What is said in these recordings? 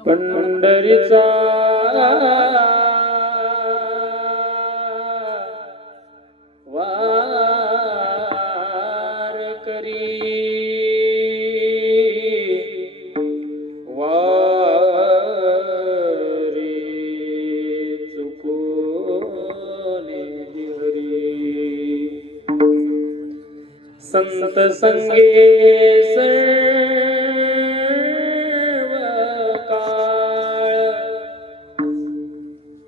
पंढरीचा वार करी वारी चुकोने हरी संत संगे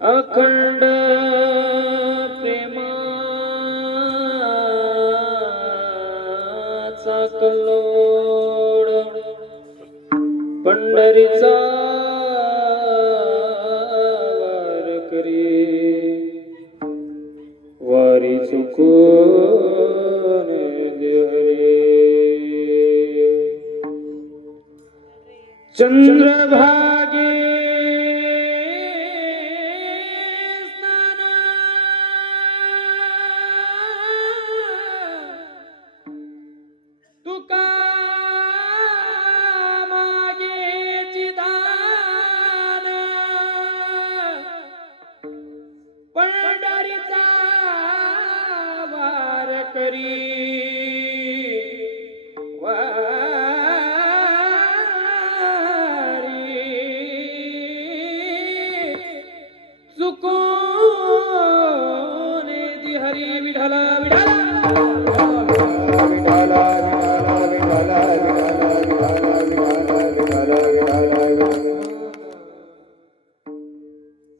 अखंड प्रेमाचा कल्लोळ पंढरीचा वार करी वारी चुकून हरी चंद्रभागे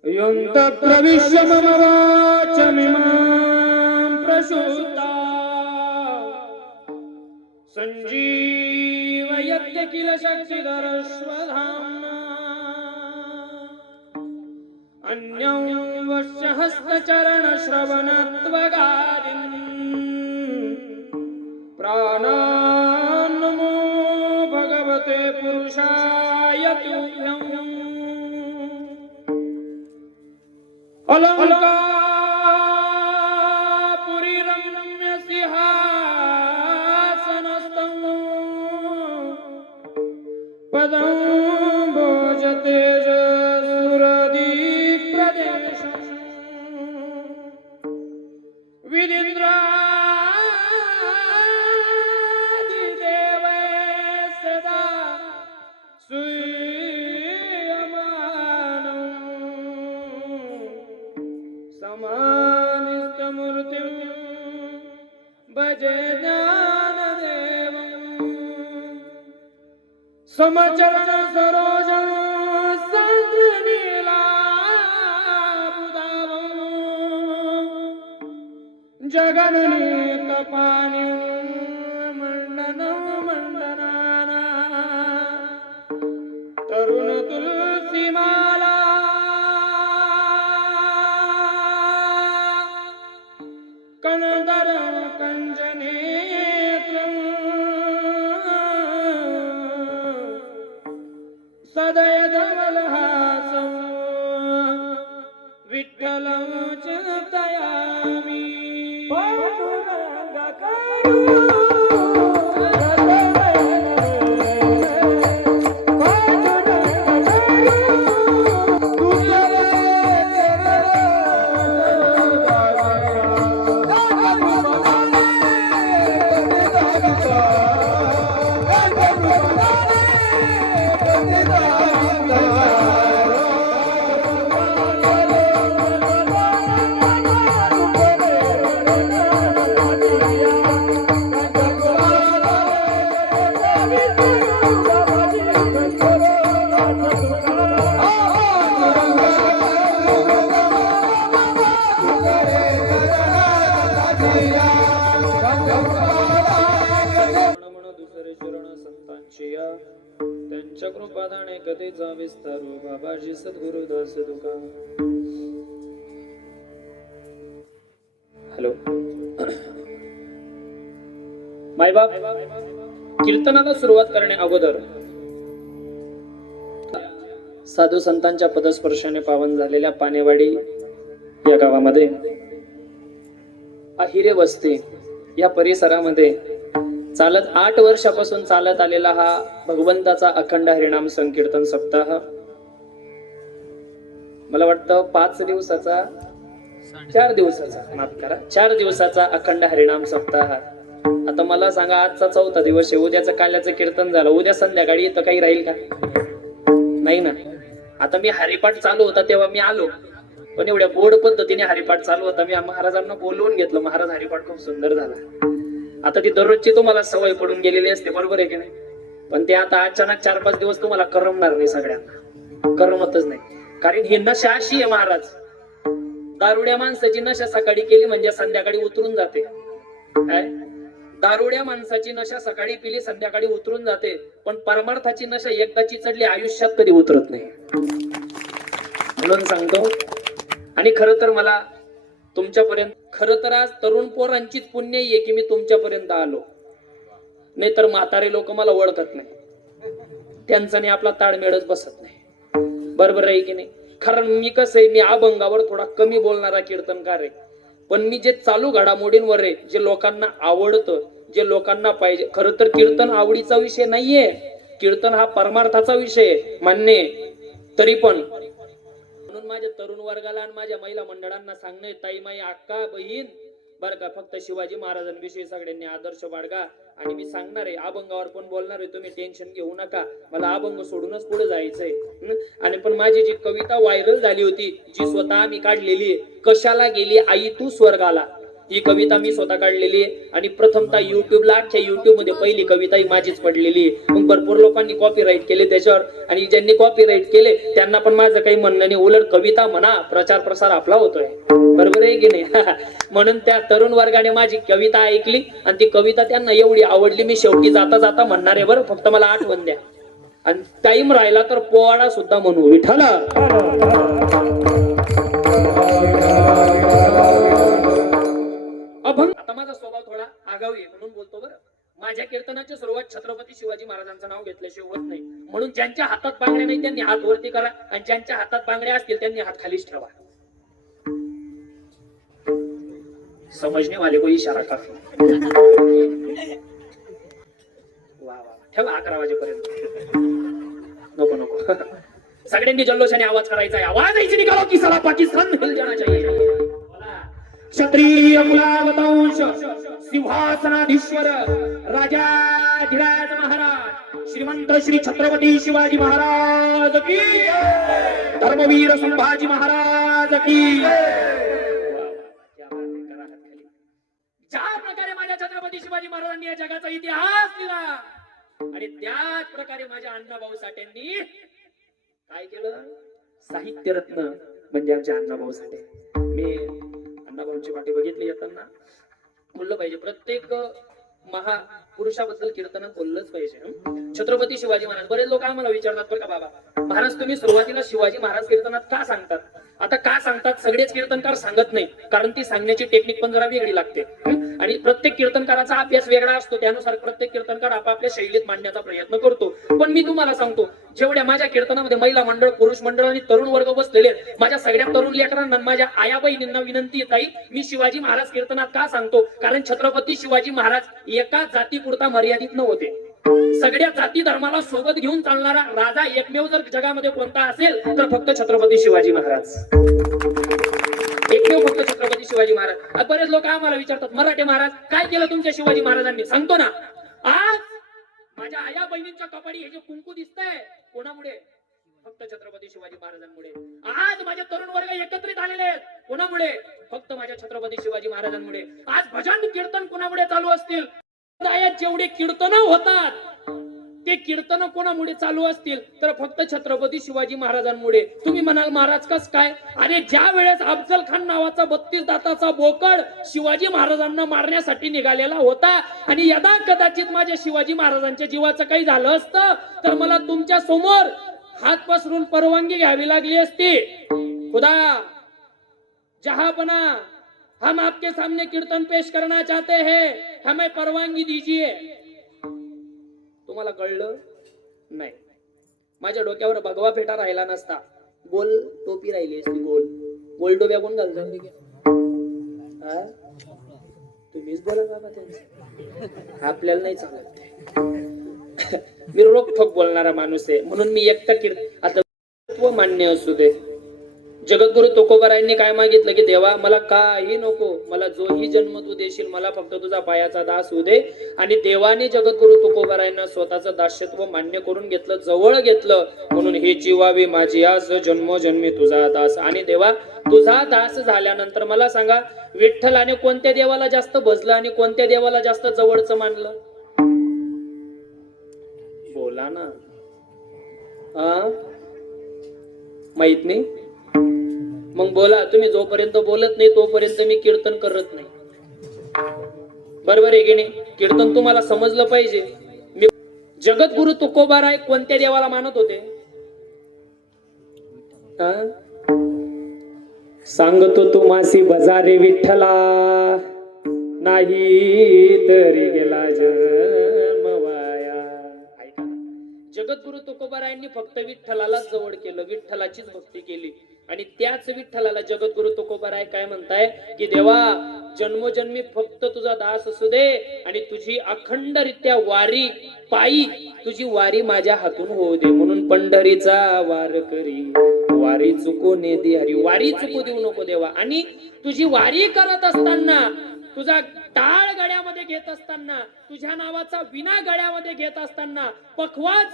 यन्त प्रविश्य मम वाचमिमां प्रसूता संजीवयत्य किल शक्तिधरस्वधाम्ना अन्यं वस्य हस्तचरणश्रवणत्वगादिन् प्राणान्नमो भगवते पुरुषाय तुभ्यम् अलङ्कापुरीरम्य सिंहासनस्थं पदं भोजतेजस्वी भजे ज्ञानदेवं समचरण सरोज जगन्नीत पाणी मंडन मंडनाना तरुण तुलसी माला कणधर कंजनेत्र सदय धवलहासं विठ्ठलं चिंतयामि त्यांच्या कृपादाने कधीचा विस्तारू बाबाजी सद्गुरु दास तुका. हॅलो मायबाप, कीर्तनाला सुरुवात करण्या अगोदर साधू संतांच्या पदस्पर्शाने पावन झालेल्या पानेवाडी या गावामध्ये अहिरे वस्ती या परिसरामध्ये चालत 8 वर्षापासून चालत आलेला हा भगवंताचा अखंड हरिनाम संकीर्तन सप्ताह, मला वाटतं 4 दिवसाचा अखंड हरिनाम सप्ताह. आता मला सांगा, आजचा 4था दिवस आहे, उद्याचं काल्याचं कीर्तन झालं, उद्या संध्याकाळी तर काही राहील का? नाही ना. आता मी हरिपाठ चालू होता तेव्हा मी आलो, पण एवढ्या गोड पद्धतीने हरिपाठ चालू होता, मी महाराजांना बोलवून घेतलं. महाराज, हरिपाठ खूप सुंदर झाला. आता ती दररोजची तुम्हाला सवय पडून गेलेली असते, बरोबर आहे की नाही? पण ते आता अचानक 4-5 दिवस तुम्हाला करमणार नाही, सगळ्यांना करमतच नाही. कारण ही नशा अशी आहे महाराज, दारुड्या माणसाची नशा सकाळी केली म्हणजे संध्याकाळी उतरून जाते. काय? दारुड्या माणसाची नशा सकाळी पिली संध्याकाळी उतरून जाते, पण परमार्थाची नशा एकदाची चढली आयुष्यात कधी उतरत नाही. म्हणून सांगतो, आणि खरं तर मला तुमच्यापर्यंत, खरं तर आज तरुण पोरांचीच पुण्य आहे की मी तुमच्यापर्यंत आलो, नाही तर म्हातारे लोक मला ओळखत नाही, त्यांचा नाही आपला ताळमेळच बसत नाही, बरोबर आहे की नाही? कारण मी कसं आहे, मी अभंगावर थोडा कमी बोलणारा कीर्तनकार आहे, पण मी जे चालू घडामोडींवर आहे, जे लोकांना आवडतं, जे लोकांना पाहिजे. खरं तर कीर्तन आवडीचा विषय नाहीये, कीर्तन हा परमार्थाचा विषय आहे, मान्य. तरी पण म्हणून माझ्या तरुण वर्गाला आणि माझ्या महिला मंडळांना सांगणे, ताई, माई, अक्का, बहीण, बरं का, फक्त शिवाजी महाराजांविषयी सगळ्यांनी आदर्श बाळगा. आणि मी सांगणार आहे, अभंगावर पण बोलणार आहे, तुम्ही टेन्शन घेऊ नका, मला अभंग सोडूनच पुढे जायचंय. आणि पण माझी जी कविता व्हायरल झाली होती, जी स्वतः मी काढलेली आहे, कशाला गेली आई तू स्वर्गाला, ही कविता मी स्वतः काढलेली आहे. आणि प्रथमतः युट्यूबला, अख्ख्या युट्यूब मध्ये पहिली कविता ही माझीच पडलेली आहे. मग भरपूर लोकांनी कॉपीराईट केले त्याच्यावर, आणि ज्यांनी कॉपीराईट केले त्यांना पण माझं काही म्हणणं नाही, उलट कविता म्हणा, प्रचार प्रसार आपला होतोय, बरोबर आहे की नाही? म्हणून त्या तरुण वर्गाने माझी कविता ऐकली आणि ती कविता त्यांना एवढी आवडली, मी शेवटी जाता जाता म्हणणार आहे, बरं, फक्त मला आठवण द्या. आणि टाइम राहिला तर पोवाडा सुद्धा म्हणू. विठ्ठला अभंग. आता माझा स्वभाव थोडा आगाऊ आहे म्हणून बोलतो, बरं. माझ्या कीर्तनाची सुरुवात छत्रपती शिवाजी महाराजांचं नाव घेतल्याशिवाय होत नाही. म्हणून ज्यांच्या हातात बांगड्या नाही त्यांनी हात वरती करा, आणि ज्यांच्या हातात बांगड्या असतील त्यांनी हात खालीच ठेवा. समजणे वाले को इशारा काफी. वा वा, ठेवा 11 वाजेपर्यंत. नको नको, सगळ्यांनी जल्लोषाने आवाज करायचा आहे. आवाज ऐसे निकालो की साला पाकिस्तान हिल जाना चाहिए. क्षत्रिय कुलावतंश सिंहासनाधीश्वर राजाधिराज महाराज श्रीमंत श्री छत्रपती शिवाजी महाराज की, धर्मवीर संभाजी महाराज की. ज्या प्रकारे माझ्या छत्रपती शिवाजी महाराजांनी या जगाचा इतिहास लिहिला आणि त्याच प्रकारे माझ्या अण्णाभाऊ साठेंनी काय केलं? साहित्य रत्न म्हणजे आमच्या अण्णाभाऊ साठे. मी अण्णाभाऊंची पाठी बघितली येताना बोललं पाहिजे, प्रत्येक महापुरुषाबद्दल कीर्तनात बोललंच पाहिजे. छत्रपती शिवाजी महाराज. बरेच लोक आम्हाला विचारतात बरं का, बाबा महाराज तुम्ही सुरुवातीला शिवाजी महाराज कीर्तनात का सांगतात? आता का सांगतात? सगळेच कीर्तनकार सांगत नाही, कारण ती सांगण्याची टेक्निक पण जरा वेगळी लागते आणि प्रत्येक कीर्तनकाराचा अभ्यास वेगळा असतो. त्यानुसार प्रत्येक कीर्तनकार आपापल्या शैलीत मांडण्याचा प्रयत्न करतो. पण मी तुम्हाला सांगतो, जेवढ्या माझ्या कीर्तनामध्ये महिला मंडळ, पुरुष मंडळ आणि तरुण वर्ग बसलेले, माझ्या सगळ्या तरुण लेकरांना, माझ्या आया बहिणींना विनंती येत आहे, मी शिवाजी महाराज कीर्तनात का सांगतो? कारण छत्रपती शिवाजी महाराज एका जातीपुरता मर्यादित नव्हते. सगळ्या जाती धर्माला सोबत घेऊन चालणारा राजा एकमेव जर जगामध्ये कोणता असेल तर फक्त छत्रपती शिवाजी महाराज. एकमेव फक्त छत्रपती शिवाजी महाराज. बरेच लोक आम्हाला विचारतात, मराठे महाराज काय केलं तुमच्या शिवाजी महाराजांनी? सांगतो ना, आज माझ्या आया बहिणींच्या कपाळी हे जे कुंकू दिसतंय कोणामुळे? फक्त छत्रपती शिवाजी महाराजांमुळे. आज माझे तरुण वर्ग एकत्रित आलेले आहेत कोणामुळे? फक्त माझ्या छत्रपती शिवाजी महाराजांमुळे. आज भजन कीर्तन कोणामुळे चालू असतील? जेवढे कीर्तन होतात ते कीर्तन कोणामुळे चालू असतील तर फक्त छत्रपती शिवाजी महाराजांमुळे. तुम्ही म्हणाल महाराज कस काय? अरे ज्या वेळेस अफजल खान नावाचा 32 दाताचा बोकड शिवाजी महाराजांना मारण्यासाठी निघालेला होता आणि यदा कदाचित माझ्या शिवाजी महाराजांच्या जीवाचं काही झालं असतं तर मला तुमच्या समोर हात पसरून परवानगी घ्यावी लागली असती. खुदा जहांपना, हम आपके सामने कीर्तन पेश करना चाहते हैं, हमें परवानगी दीजिए. तुम्हाला कळलं नाही? माझ्या डोक्यावर भगवा फेटा राहिला नसता, गोल टोपी राहिली असती. गोल टोप्या कोण घालतो? तुम्हीच बोला बाबा, त्यांचं आपल्याला नाही चालत. मी रोखोक बोलणारा माणूस आहे म्हणून मी एकटा आता मान्य असू दे. जगद्गुरु तुकोबारायांनी काय मागितलं की देवा मला काही नको, मला जोही जन्म तू देशील मला फक्त तुझा पायाचा दास होऊ दे. आणि देवाने जगद्गुरु तुकोबारायांना स्वतःचं दास्यत्व मान्य करून घेतलं, जवळ घेतलं. म्हणून हे जीवावी माझी आस जन्मोजन्मी तुझा दास. आणि देवा तुझा दास झाल्यानंतर मला सांगा, विठ्ठलाने कोणत्या देवाला जास्त भजलं आणि कोणत्या देवाला जास्त जवळचं मानलं? बोला ना. माहित नाही? मग बोला. तुम्ही जोपर्यंत बोलत नाही तोपर्यंत मी कीर्तन करत नाही. बरोबर आहे की नाही? कीर्तन तुम्हाला समजलं पाहिजे. मी जगद्गुरु तुकोबाराय कोणत्या देवाला मानत होते? सांगतो तुम्हासी बजारे विठ्ठला, नाही तरी गेला जन्म वाया. ऐका ना, जगद्गुरु तुकोबारायांनी फक्त विठ्ठलालाच जवळ केलं, विठ्ठलाचीच भक्ती केली. आणि त्याच विठ्ठलाला जगद्गुरु तुकोबाराय काय म्हणताय की देवा जन्मोजन्मी फक्त तुझा दास असू दे आणि तुझी अखंडरित्या वारी पायी तुझी वारी माझ्या हातून होऊ दे. म्हणून पंढरीचा वार करी वारी चुकू ने दे हरी, वारी चुकू देऊ नको देवा. आणि तुझी वारी करत असताना, तुझा टाळ गळ्यामध्ये घेत असताना, तुझ्या नावाचा विना गळ्यामध्ये घेत असताना, पखवाज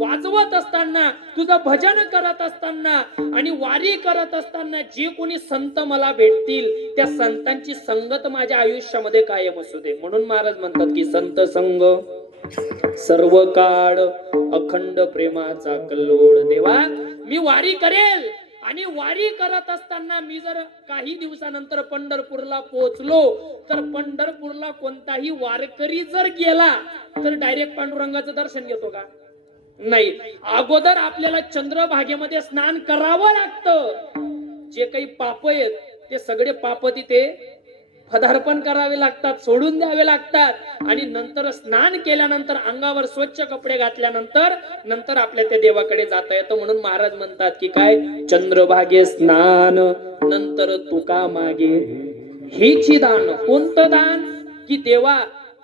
वाजवत असताना, तुझं भजन करत असताना आणि वारी करत असताना जे कोणी संत मला भेटतील त्या संतांची संगत माझ्या आयुष्यामध्ये कायम असू दे. म्हणून महाराज म्हणतात की संत संग सर्व काळ अखंड प्रेमाचा कल्लोळ. देवा मी वारी करेल आणि वारी करत असताना मी जर काही दिवसानंतर पंढरपूरला पोहोचलो तर पंढरपूरला कोणताही वारकरी जर गेला तर डायरेक्ट पांडुरंगाचं दर्शन घेतो का? नाही. अगोदर आपल्याला चंद्रभागेमध्ये स्नान करावं लागतं. जे काही पाप आहेत ते सगळे पाप तिथे पदार्पण करावे लागतात, सोडून द्यावे लागतात. आणि नंतर स्नान केल्यानंतर अंगावर स्वच्छ कपडे घातल्यानंतर नंतर आपल्या त्या देवाकडे जाता येतं. म्हणून महाराज म्हणतात की काय, चंद्रभागे स्नान नंतर तुका मागे हेची दान. कोणतं दान? की देवा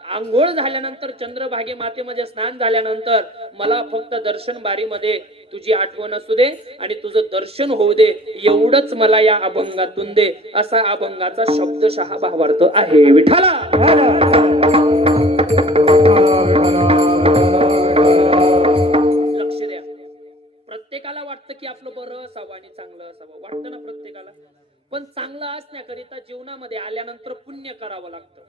आंघोळ झाल्यानंतर चंद्रभागे मातेमध्ये स्नान झाल्यानंतर मला फक्त दर्शन बारीमध्ये तुझी आठवण असू दे आणि तुझं दर्शन होऊ दे, एवढंच मला या अभंगातून दे. असा अभंगाचा शब्दशः भावार्थ आहे. विठ्ठला लक्ष द्या. प्रत्येकाला वाटतं की आपलं बरं असावं आणि चांगलं असावं, वाटतं ना प्रत्येकाला. पण चांगलं असण्याकरिता जीवनामध्ये आल्यानंतर पुण्य करावं लागतं.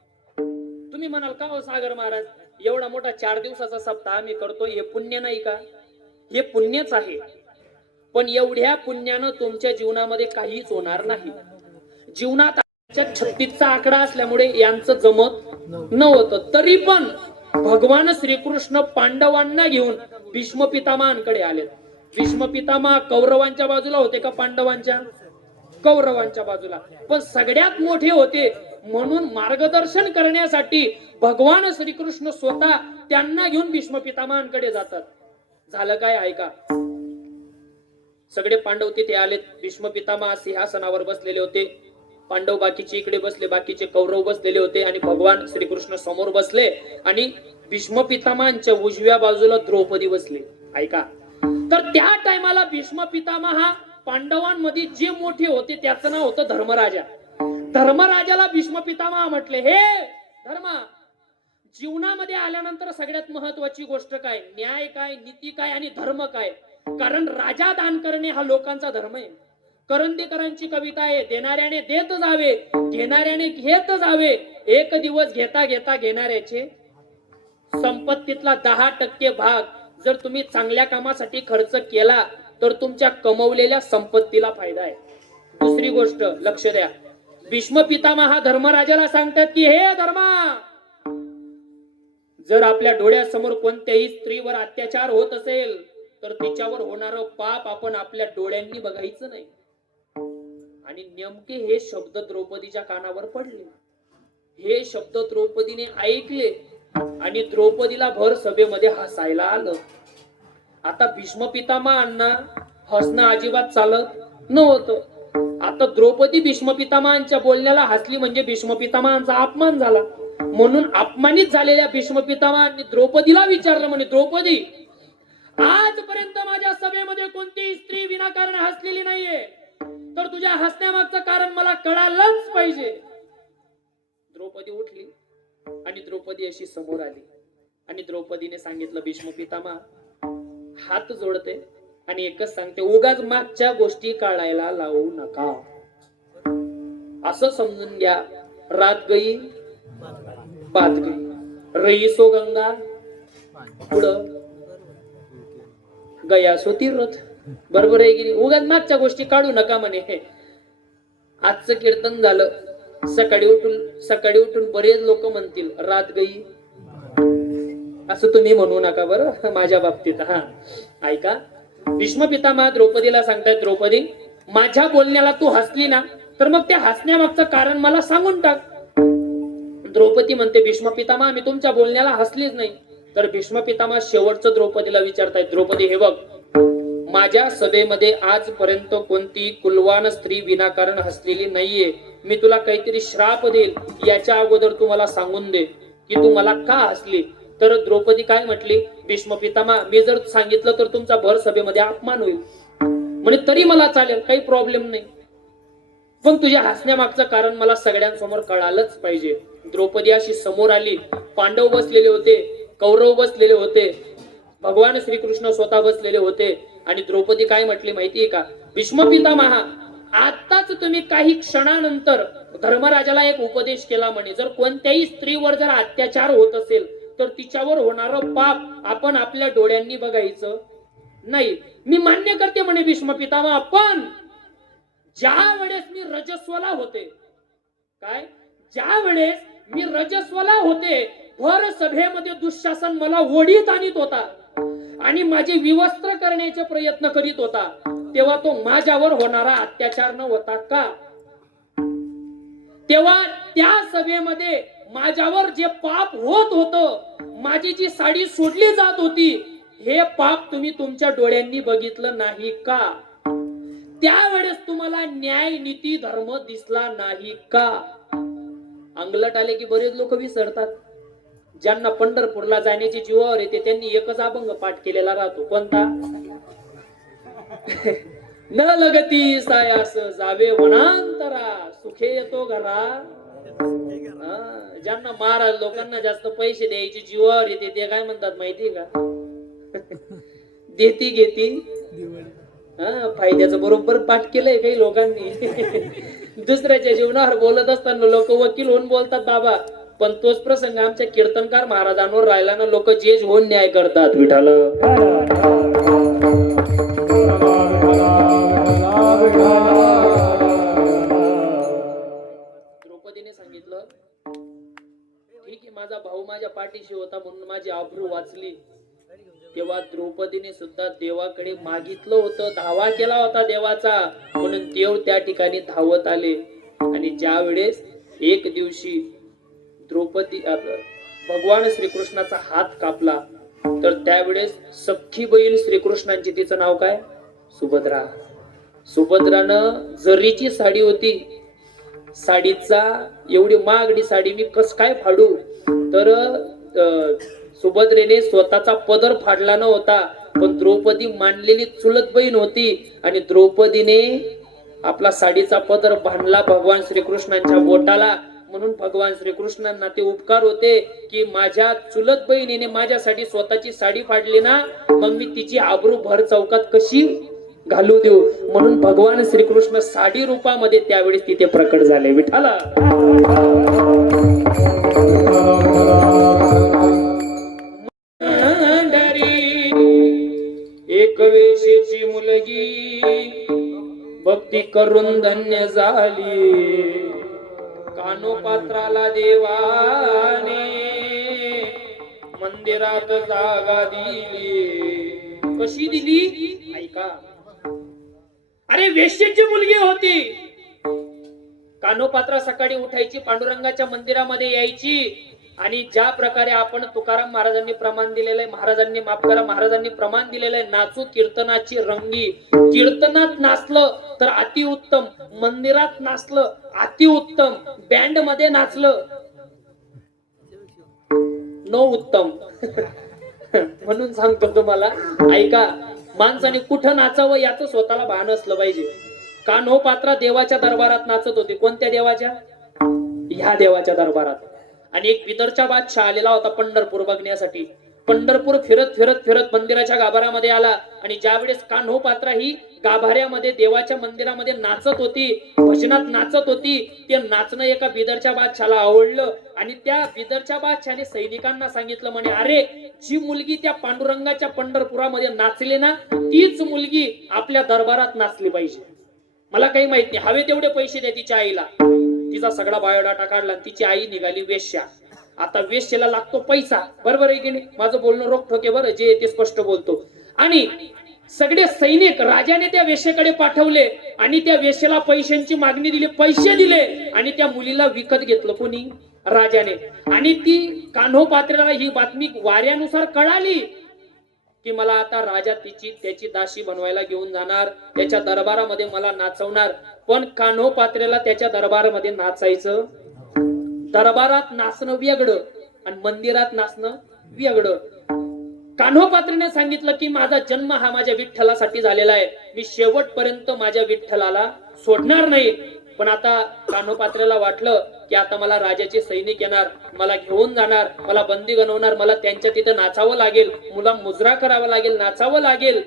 तुम्ही म्हणाल का हो सागर महाराज, एवढा मोठा 4 दिवसाचा सप्ताह आम्ही करतोय, हे पुण्य नाही का? हे पुण्यच आहे, पण एवढ्या पुण्यानं तुमच्या जीवनामध्ये काहीच होणार नाही. जीवनात 36चा आकडा असल्यामुळे यांचं जमत नव्हतं. तरी पण भगवान श्रीकृष्ण पांडवांना घेऊन भीष्म पितामहांकडे आलेत. भीष्म पितामह कौरवांच्या बाजूला होते का पांडवांच्या? कौरवांच्या बाजूला. पण सगळ्यात मोठे होते म्हणून मार्गदर्शन करण्यासाठी भगवान श्रीकृष्ण स्वतः त्यांना घेऊन भीष्म पितामहांकडे जातात. झालं काय ऐका. सगळे पांडव तिथे आलेत. भीष्म पितामह सिंहासनावर बसलेले होते. पांडव बाकीचे इकडे बसले, बाकीचे कौरव बसलेले होते आणि भगवान श्रीकृष्ण समोर बसले आणि भीष्म पितामहांच्या उजव्या बाजूला द्रौपदी बसली. ऐका. तर त्या टायमाला भीष्म पितामह पांडवांमध्ये जे मोठे होते त्याचं नाव होतं धर्मराजा. धर्मराजाला भीष्म पितामह म्हटले, हे धर्म, जीवनामध्ये आल्यानंतर सगळ्यात महत्वाची गोष्ट काय? न्याय काय, नीती काय आणि धर्म काय? कारण राजा दान करणे हा लोकांचा धर्म आहे. करंदीकरांची कविता आहे, देणाऱ्याने देत जावे, घेणाऱ्याने घेत जावे, एक दिवस घेता घेता घेणाऱ्याचे संपत्तीतला 10% भाग जर तुम्ही चांगल्या कामासाठी खर्च केला तर तुमच्या कमवलेल्या संपत्तीला फायदा आहे. दुसरी गोष्ट लक्ष द्या. भीष्म पितामह धर्मराजाला सांगतात की हे धर्मा, जर आपल्या डोळ्यासमोर कोणत्याही स्त्रीवर अत्याचार होत असेल तर तिच्यावर होणारं पाप आपण आपल्या डोळ्यांनी बघायचं नाही. आणि नेमके हे शब्द द्रौपदीच्या कानावर पडले. हे शब्द द्रौपदीने ऐकले आणि द्रौपदीला भर सभेमध्ये हसायला आलं. आता भीष्म पितामहांना हसणं अजिबात चालत नव्हतं. आता द्रौपदी भीष्म पितामहांच्या बोलण्याला हसली म्हणजे भीष्म पितामहांचा अपमान झाला. म्हणून अपमानित झालेल्या भीष्म पितामहांनी द्रौपदीला विचारलं, म्हणे द्रौपदी, आजपर्यंत माझ्या सभेमध्ये कोणतीही स्त्री विनाकारण हसलेली नाहीये, तर तुझ्या हसण्यामागचं कारण मला कळालंच पाहिजे. द्रौपदी उठली आणि द्रौपदी अशी समोर आली आणि द्रौपदीने सांगितलं, भीष्म पितामह, हात जोडते आणि एकच सांगते, उगाच मागच्या गोष्टी काढायला लावू नका. असं समजून घ्या, रात गई पात गई, रईसो गंगा पुढं गया सो तीर्थ. बरोबर आहे की? उगाच मागच्या गोष्टी काढू नका म्हणे. आजचं कीर्तन झालं. सकाळी उठून बरेच लोक म्हणतील रात गई, असं तुम्ही म्हणू नका बरं माझ्या बाबतीत. हा ऐका. भीष्म पितामह द्रौपदीला सांगतायत, द्रौपदी, माझ्या बोलण्याला तू हसली ना, तर मग त्या हसण्यामागचं कारण मला सांगून टाक. द्रौपदी म्हणते, भीष्म पितामह, मी तुमच्या बोलण्याला हसलीच नाही. तर भीष्म पितामह शेवटचं द्रौपदीला विचारतायत, द्रौपदी, हे बघ, माझ्या सभेमध्ये आजपर्यंत कोणती कुलवान स्त्री विनाकारण हसलेली नाहीये. मी तुला काहीतरी श्राप देईल, याच्या अगोदर तू मला सांगून दे की तू मला का हसली. तर द्रौपदी काय म्हटली, भीष्म पितामह, मी जर सांगितलं तर तुमचा भर सभेमध्ये अपमान होईल. म्हणजे तरी मला चालेल, काही प्रॉब्लेम नाही, पण तुझ्या हसण्यामागचं कारण मला सगळ्यांसमोर कळालंच पाहिजे. द्रौपदी अशी समोर आली. पांडव बसलेले होते, कौरव बसलेले होते, भगवान श्रीकृष्ण स्वतः बसलेले होते. आणि द्रौपदी काय म्हटली माहितीये का, भीष्म पितामह, आताच तुम्ही काही क्षणानंतर धर्मराजाला एक उपदेश केला म्हणे, जर कोणत्याही स्त्रीवर जर अत्याचार होत असेल तर तिच्यावर होणारं पाप आपण आपल्या डोळ्यांनी बघायचं नाही. मी मान्य करते म्हणे भीष्म पितामह, पण ज्या वेळेस मी रजस्वला होते, काय, ज्या वेळेस मी रजस्वला होते, भर सभेमध्ये दुःशासन मला ओढीत आणीत होता आणि माझे विवस्त्र करण्याचे प्रयत्न करीत होता, तेव्हा तो माझ्यावर होणारा अत्याचार न होता का? तेव्हा त्या सभेमध्ये माझ्यावर जे पाप होत होतं, माझी जी साडी सोडली जात होती, हे पाप तुम्ही तुमच्या डोळ्यांनी बघितलं नाही का? त्यावेळेस तुम्हाला न्याय, नीती, धर्म दिसला नाही का? अंगलट आले की बरेच लोक विसरतात. ज्यांना पंढरपूरला जाण्याची जीवावर येते त्यांनी एकच अभंग पाठ केलेला राहतो, कोणता? न लगती सायास जावे वनांतरा, सुखे येतो घरा. ज्यांना महाराज लोकांना जास्त पैसे द्यायची जीवावर येते ते काय म्हणतात माहितीये का? देती घेती फायद्याचं बरोबर पाठ केलंय काही लोकांनी. दुसऱ्याच्या जीवनावर बोलत असताना लोक वकील होऊन बोलतात, बाबा पण तोच प्रसंग आमच्या कीर्तनकार महाराजांवर राहिला ना, लोक जेज होऊन न्याय करतात. विठाल द्रौपदीने सांगितलं, ठीक आहे, माझा भाऊ माझ्या पाठीशी होता म्हणून माझी आबरू वाचली. तेव्हा द्रौपदीने सुद्धा देवाकडे मागितलं होतं, धावा केला होता देवाचा, म्हणून देव त्या ठिकाणी धावत आले. आणि ज्या वेळेस एक दिवशी द्रौपदी भगवान श्रीकृष्णाचा हात कापला, तर त्यावेळेस सख्खी बहीण श्रीकृष्णांची, तिचं नाव काय, सुभद्रा. सुभद्रानं जरीची साडी होती, साडीचा एवढी महागडी साडी मी कस काय फाडू, तर सुभद्रेने स्वतःचा पदर फाडला नव्हता, पण द्रौपदी मांडलेली चुलत बहीण होती आणि द्रौपदीने आपला साडीचा पदर बांधला भगवान श्रीकृष्णांच्या बोटाला. म्हणून भगवान श्रीकृष्णांना ते उपकार होते की माझ्या चुलत बहिणीने माझ्यासाठी स्वतःची साडी फाडली ना, मग मी तिची आबरू भर चौकात कशी घालू देऊ, म्हणून भगवान श्रीकृष्ण साडी रूपामध्ये त्यावेळेस तिथे प्रकट झाले. विठाला एक वेशीची मुलगी भक्ती करून धन्य झाली, कानोपात्राला देवाने मंदिरात जागा दिली. कशी दिली ऐका. अरे वेश्येची मुलगी होती. कानोपात्रा सकाळी उठायची, पांडुरंगाच्या मंदिरामध्ये यायची, आणि ज्या प्रकारे आपण तुकाराम महाराजांनी प्रमाण दिलेलं आहे, महाराजांनी प्रमाण दिलेलं आहे, नाचू कीर्तनाची रंगी. कीर्तनात नाचलं तर अतिउत्तम, मंदिरात नाचलं अतिउत्तम, बँड मध्ये नाचलं नो उत्तम. म्हणून सांगतो तुम्हाला, ऐका, माणसाने कुठं नाचावं याचं स्वतःला भान असलं पाहिजे. कान्होपात्रा देवाच्या दरबारात नाचत होते. कोणत्या देवाच्या? ह्या देवाच्या दरबारात. आणि एक बिदरचा बादशाह आलेला होता पंढरपूर बघण्यासाठी. पंढरपूर फिरत फिरत फिरत मंदिराच्या गाभाऱ्यामध्ये आला, आणि ज्यावेळेस कान्होपात्रा ही गाभाऱ्यामध्ये देवाच्या मंदिरामध्ये नाचत होती, भजनात नाचत होती, ते नाचणं एका बिदरच्या बादशाला आवडलं. आणि त्या बिदरच्या बादशाने सैनिकांना सांगितलं, म्हणे अरे, जी मुलगी त्या पांडुरंगाच्या पंढरपुरामध्ये नाचली ना, तीच मुलगी आपल्या दरबारात नाचली पाहिजे. मला काही माहित नाही, हवे तेवढे पैसे द्या तिच्या आईला. तिचा सगळा बायोडाटा काढला, तिची आई निघाली वेश्या. आता वेश्येला लागतो पैसा, बरोबर आहे की नाही? माझं बोलणं रोखठोक आहे बरं, जे ते स्पष्ट बोलतो. आणि सगळे सैनिक राजाने त्या वेश्येकडे पाठवले, आणि त्या वेश्येला पैशांची मागणी दिली, पैसे दिले, आणि त्या मुलीला विकत घेतलं. कोणी? राजाने. आणि ती कान्होपात्रेला ही बातमी वाऱ्यानुसार कळाली की मला आता राजा त्याची दासी बनवायला घेऊन जाणार, त्याच्या दरबारामध्ये मला नाचवणार. पण कान्होपात्रेला त्याच्या दरबारामध्ये नाचायचं, दरबारात नाचणं वेगळं आणि मंदिरात नाचणं वेगळं. कान्होपात्रेने सांगितलं की माझा जन्म हा माझ्या विठ्ठलासाठी झालेला आहे, मी शेवटपर्यंत माझ्या विठ्ठलाला सोडणार नाही. पण आता कान्होपात्रेला वाटलं की आता मला राजाचे सैनिक येणार, मला घेऊन जाणार, मला बंदी बनवणार, मला त्यांच्या तिथे नाचावं लागेल, मुला मुजरा करावा लागेल, नाचावं लागेल.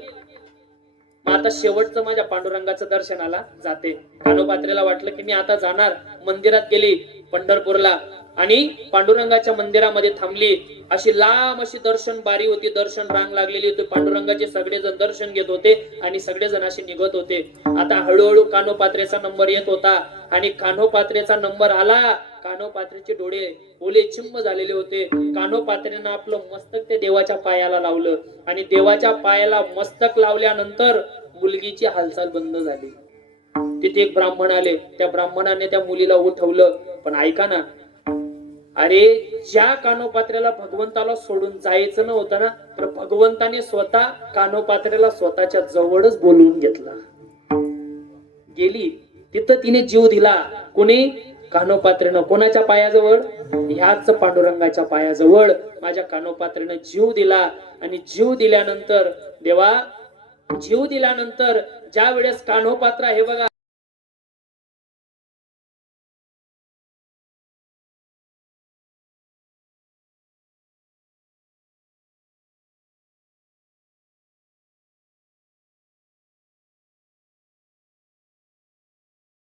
मग आता शेवटचं माझ्या पांडुरंगाचं दर्शनाला जाते. कान्होपात्रेला वाटलं की मी आता जाणार. मंदिरात गेली पंढरपूरला, आणि पांडुरंगाच्या मंदिरामध्ये थांबली. अशी लांब अशी दर्शन बारी होती, दर्शन रांग लागलेली होती. पांडुरंगाचे सगळेजण दर्शन घेत होते आणि सगळेजण असे निघत होते. आता हळूहळू कान्होपात्रेचा नंबर येत होता, आणि कान्होपात्रेचा नंबर आला. कान्होपात्रेचे डोळे ओले चिंब झालेले होते. कान्होपात्रेनं आपलं मस्तक ते देवाच्या पायाला लावलं, आणि देवाच्या पायाला मस्तक लावल्यानंतर मुलगीची हालचाल बंद झाली. तिथे एक ब्राह्मण आले, त्या ब्राह्मणाने त्या मुलीला उठवलं. पण ऐका ना, अरे, ज्या कान्होपात्रेला भगवंताला सोडून जायचं नव्हतं ना, तर भगवंताने स्वतः कान्होपात्रेला स्वतःच्या जवळच बोलवून घेतला. गेली तिथं तिने जीव दिला. कोणी? कान्होपात्रेनं. कोणाच्या पायाजवळ? ह्याच पांडुरंगाच्या पायाजवळ माझ्या कान्होपात्रेनं जीव दिला. आणि जीव दिल्यानंतर, देवा, जीव दिल्यानंतर ज्या वेळेस कान्होपात्रा, हे बघा,